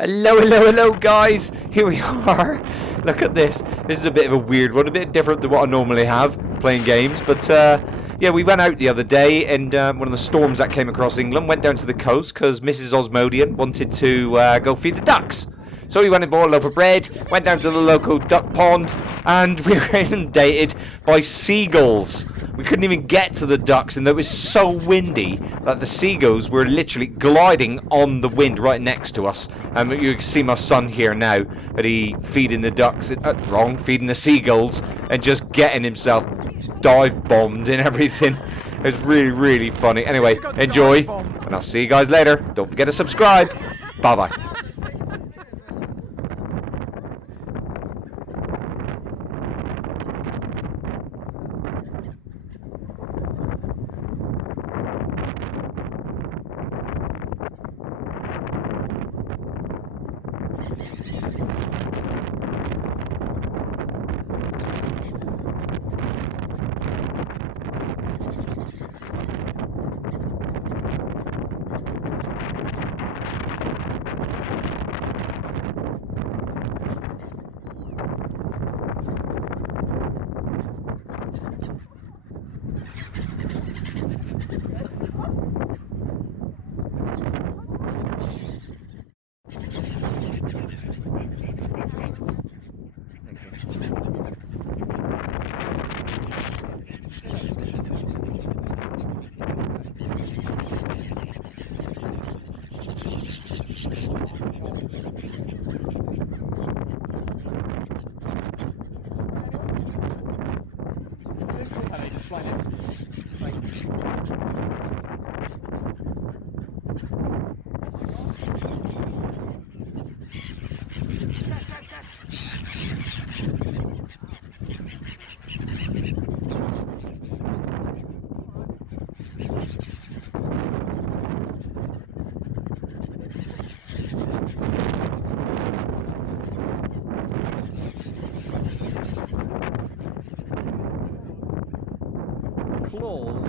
Hello, hello, hello, guys. Here we are. Look at this. This is a bit of a weird one, a bit different than what I normally have playing games. But yeah, we went out the other day, and one of the storms that came across England went down to the coast because Mrs. Ozmodion wanted to go feed the ducks. So we went and bought a loaf of bread, went down to the local duck pond, and we were inundated by seagulls. We couldn't even get to the ducks, and it was so windy that the seagulls were literally gliding on the wind right next to us. You can see my son here now, that he feeding the ducks, feeding the seagulls, and just getting himself dive bombed and everything. It's really, really funny. Anyway, enjoy, and I'll see you guys later. Don't forget to subscribe. Bye bye. Claws.